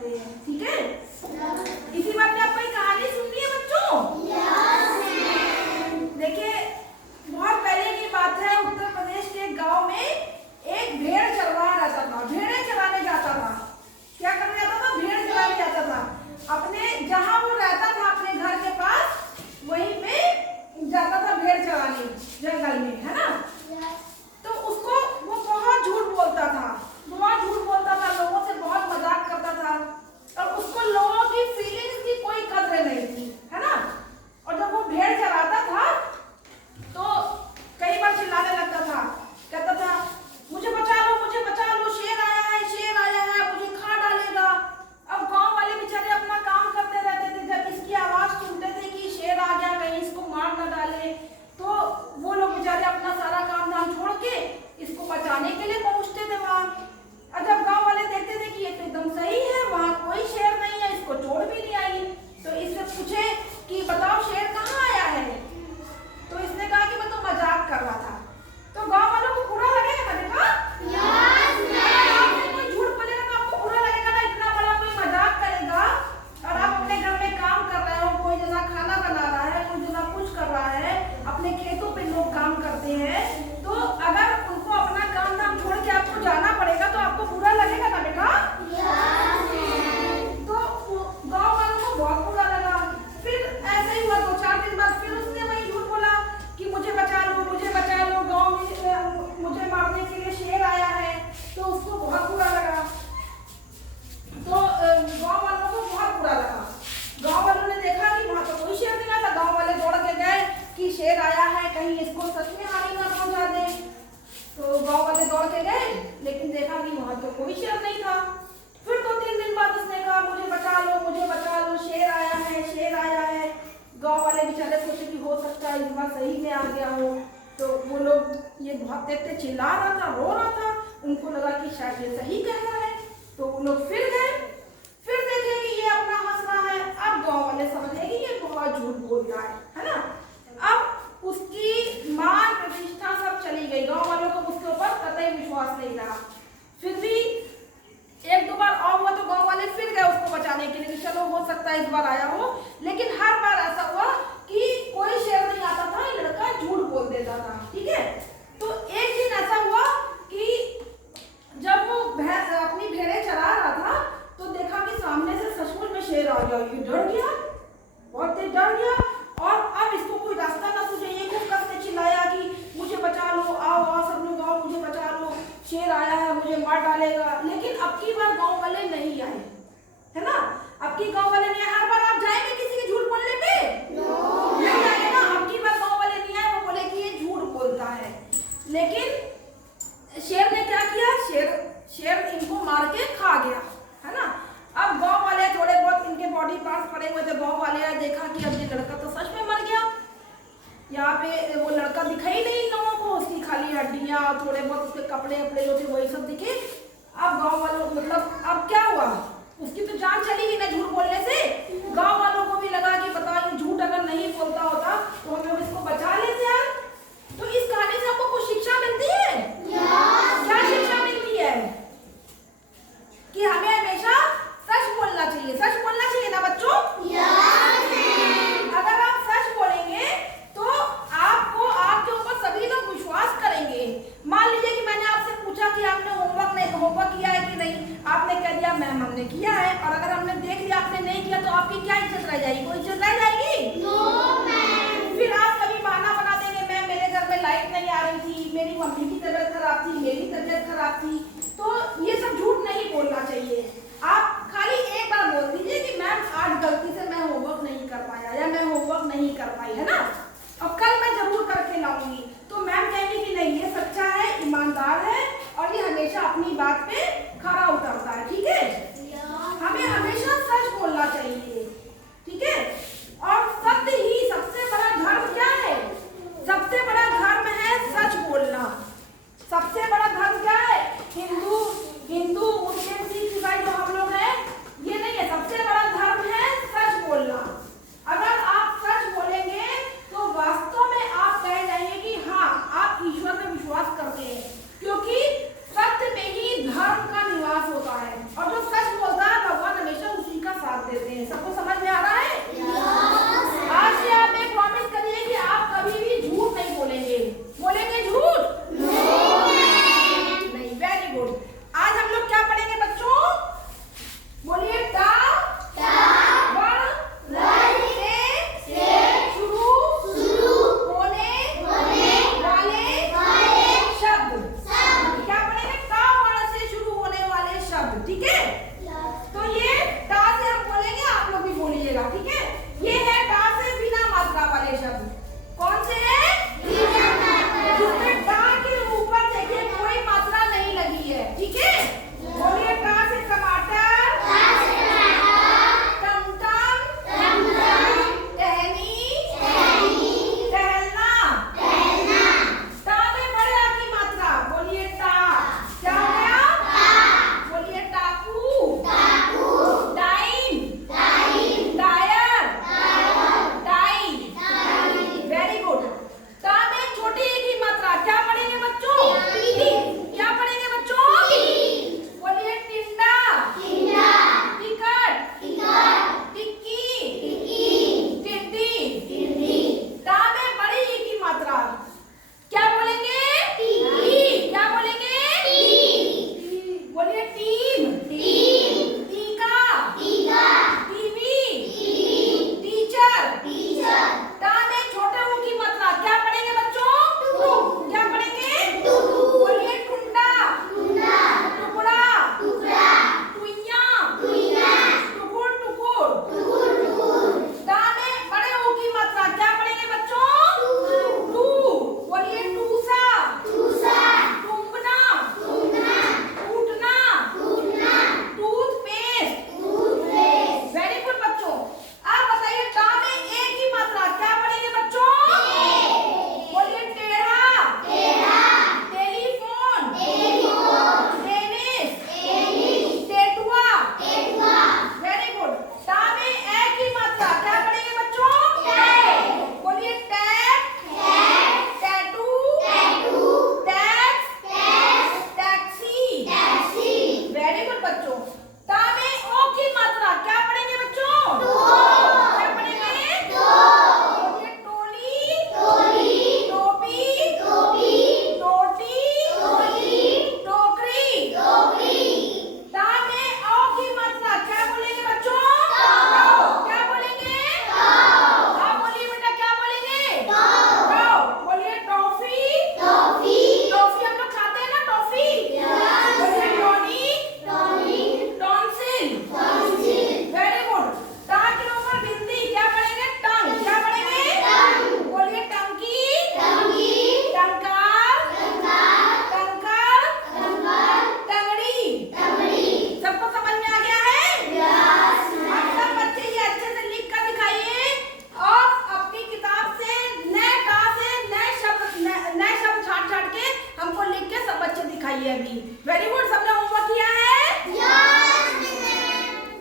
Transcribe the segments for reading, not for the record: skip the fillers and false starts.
करते हैं। ठीक है, इसी बात पे आपको एक कहानी सुननी है बच्चों। देखिए, बहुत पहले की बात है, उत्तर प्रदेश के गांव में एक भेड़ चरवाहा रहता था। भेड़ें चराने जाता था। क्या करने जाता था? भेड़ चराने जाता था। अपने जहां वो रहता था अपने घर के पास, वहीं पे जाता था भेड़ चराने जंगल में, है ना। तो उसको वो बहुत झूठ बोलता था, बहुत झूठ बोलता था, लोगों से बहुत मजाक करता था और उसको लोगों की फीलिंग्स की कोई कदर नहीं थी, है ना। और जब वो भेड़ चराता था तो कई बार चिल्लाने लगता था, कहता था मुझे बचा लो, मुझे बचा लो, शेर आया है, शेर आया है, मुझे खा डालेगा। अब गांव वाले बेचारे अपना काम करते रहते थे, जब इसकी आवाज सुनते थे कि शेर आ गया, कहीं इसको मार न डाले, तो वो लोग बेचारे अपना सारा काम धाम छोड़ के इसको बचाने के लिए पहुंचते थे वहां। और जब गांव वाले देखते थे कि ये तो एकदम सही है, वहां कोई शेर नहीं है, इसको चोट भी नहीं आई, तो इससे पूछे कि बताओ शेर कहाँ आया है। तो इसने कहा कि मैं तो मजाक कर रहा था। तो गांव वालों को बुरा लगेगा ना बेटा? कोई झूठ बोलेगा तो आपको बुरा लगेगा ना। इतना बड़ा कोई मजाक करेगा और आप अपने घर में काम कर रहे हो, कोई जना खाना बना रहा है, कोई जना कुछ कर रहा है, अपने खेतों पे लोग काम करते हैं, तो अगर उनको अपना काम धाम छोड़ के आपको जाना पड़ेगा तो आपको बुरा लगेगा ना बेटा? तो गांव वालों को बहुत बुरा लगा। फिर ऐसे ही हुआ, 2-4 दिन बाद फिर उसने वही झूठ बोला कि मुझे बचा लो, मुझे बचा लो, गांव में मुझे मारने के लिए शेर आया है। तो उसको बहुत बुरा लगा, तो गांव वालों को बहुत बुरा लगा। गांव वालों ने देखा कि वहां तो कोई शेर नहीं था। गांव वाले दौड़ के गए कि शेर आया है, कहीं इसको सच में हानि ना पहुंचा दे। तो गांव वाले दौड़ के गए, लेकिन देखा कि वहां तो कोई शेर नहीं था। फिर 2-3 दिन बाद उसने कहा मुझे बचा लो, मुझे बचा लो, शेर आया है, शेर आया है। गांव वाले बेचारे सोचे कि हो सकता है इस बार सही में आ गया हो। तो वो लोग ये बहुत देर से चिल्ला रहा था, रो रहा था, उनको लगा कि शायद ये सही कह रहा है। तो वो लोग फिर गए, फिर देखे कि ये अपना हंस रहा है। अब गांव वाले समझे कि ये बहुत झूठ बोल रहा है ना। अब उसकी मान प्रतिष्ठा सब चली गई, गांव वालों को उसके ऊपर कतई विश्वास नहीं रहा। फिर भी 1-2 बार और हुआ तो गांव वाले फिर गए उसको बचाने के लिए, चलो हो सकता है इस बार आया हो। लेकिन हर बार ऐसा हुआ कि कोई शेर नहीं आता था, ये लड़का झूठ बोल देता था। ठीक है, तो एक दिन ऐसा हुआ कि जब वो अपनी भेड़ें चरा रहा था तो देखा कि सामने से सचमुच में शेर आ गया। ये डर गया, बहुत तेज डर गया, और अब इसको कोई रास्ता ना सूझे, ये खूब कस के चिल्लाया कि मुझे बचा लो, आओ आओ सब लोग आओ, मुझे बचा लो, शेर आया है, मुझे मार डालेगा। लेकिन अब की बार गांव वाले नहीं आए, है ना। अब की गांव वाले नहीं आए। हर बार आप जाएंगे किसी के झूठ बोलने पे? नहीं आएंगे ना। अब की बार गांव वाले नहीं आए, वो बोले कि ये झूठ बोलता है। लेकिन शेर ने क्या किया? शेर इनको मार के खा गया, है ना। अब गांव वाले थोड़े बहुत इनके बॉडी पार्ट्स पड़े हुए थे, गांव वाले देखा कि अब ये लड़का तो सच में मर गया। यहाँ पे वो लड़का दिखा ही नहीं लोगों को, उसकी खाली हड्डियां, थोड़े बहुत उसके कपड़े वपड़े जो थे वही सब दिखे। अब गांव वालों मतलब अब क्या हुआ, उसकी तो जान चली गई ना झूठ बोलने से। गांव वालों को भी लगा कि बताओ ये झूठ अगर नहीं बोलता होता तो हम लोग इसको बचा लेते यार। तो इस कहानी से आपको कुछ शिक्षा मिलती है? क्या शिक्षा मिलती है? कि हमें हमेशा सच बोलना चाहिए। सच बोलना चाहिए ना बच्चों? अगर आप सच बोलेंगे तो आपको आपके ऊपर सभी लोग विश्वास करेंगे। मान लीजिए कि मैंने आपसे पूछा कि आपने होमवर्क किया है कि नहीं, आपने कह दिया मैम हमने किया है, और अगर हमने देख लिया आपने नहीं किया तो आपकी क्या इज्जत रह जाएगी? कोई इज्जत रह जाएगी? No ma'am. फिर आप कभी बहाना बना देंगे, मैम मेरे घर में लाइट नहीं आ रही थी, मेरी मम्मी की तबीयत खराब थी, मेरी तबीयत खराब थी। तो ये सब झूठ नहीं बोलना चाहिए। आप खाली एक बार बोल दीजिए कि मैम आज गलती से मैं होमवर्क नहीं कर पाया या मैं होमवर्क नहीं कर पाई, है ना, और कल मैं जरूर करके लाऊंगी। तो मैम कहेंगी कि नहीं ये सच्चा है, ईमानदार है और ये हमेशा अपनी बात पे खरा उतरता है। ठीक है, हमें हमेशा सच बोलना चाहिए। ठीक है, और सत्य ही सबसे बड़ा धर्म क्या है? सबसे बड़ा धर्म है सच बोलना। सबसे बड़ा धर्म क्या है? हिंदू, मुस्लिम, सिख, ईसाई जो दिखाइए अभी। वेरी गुड, सबने होमवर्क किया है?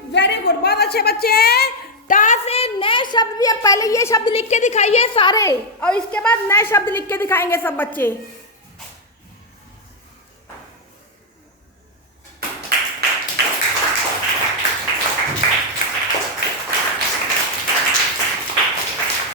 वेरी गुड, बहुत अच्छे बच्चे। टा से नए शब्द भी, अब पहले ये शब्द लिख के दिखाइए सारे, और इसके बाद नए शब्द लिख के दिखाएंगे सब बच्चे।